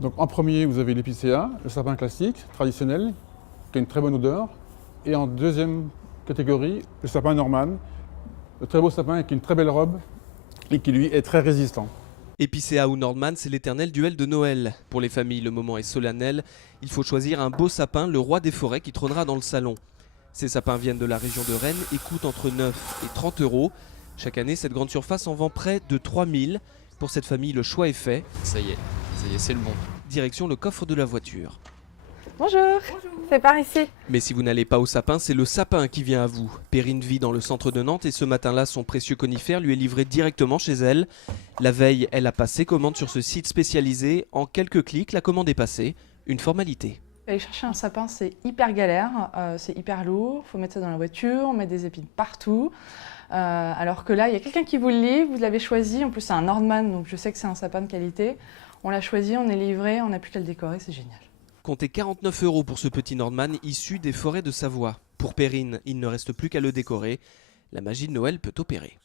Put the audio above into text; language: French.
Donc en premier, vous avez l'épicéa, le sapin classique, traditionnel, qui a une très bonne odeur. Et en deuxième catégorie, le sapin Norman, le très beau sapin avec une très belle robe et qui lui est très résistant. Épicéa ou Nordman, c'est l'éternel duel de Noël. Pour les familles, le moment est solennel. Il faut choisir un beau sapin, le roi des forêts, qui trônera dans le salon. Ces sapins viennent de la région de Rennes et coûtent entre 9 et 30 euros. Chaque année, cette grande surface en vend près de 3000. Pour cette famille, le choix est fait. Ça y est, c'est le bon. Direction le coffre de la voiture. Bonjour, c'est par ici. Mais si vous n'allez pas au sapin, c'est le sapin qui vient à vous. Perrine vit dans le centre de Nantes et ce matin-là, son précieux conifère lui est livré directement chez elle. La veille, elle a passé commande sur ce site spécialisé. En quelques clics, la commande est passée. Une formalité. Aller chercher un sapin, c'est hyper galère, c'est hyper lourd, il faut mettre ça dans la voiture, on met des épines partout. Alors que là, il y a quelqu'un qui vous le livre, vous l'avez choisi, en plus c'est un Nordman, donc je sais que c'est un sapin de qualité. On l'a choisi, on est livré, on n'a plus qu'à le décorer, c'est génial. Comptez 49 euros pour ce petit Nordman issu des forêts de Savoie. Pour Perrine, il ne reste plus qu'à le décorer. La magie de Noël peut opérer.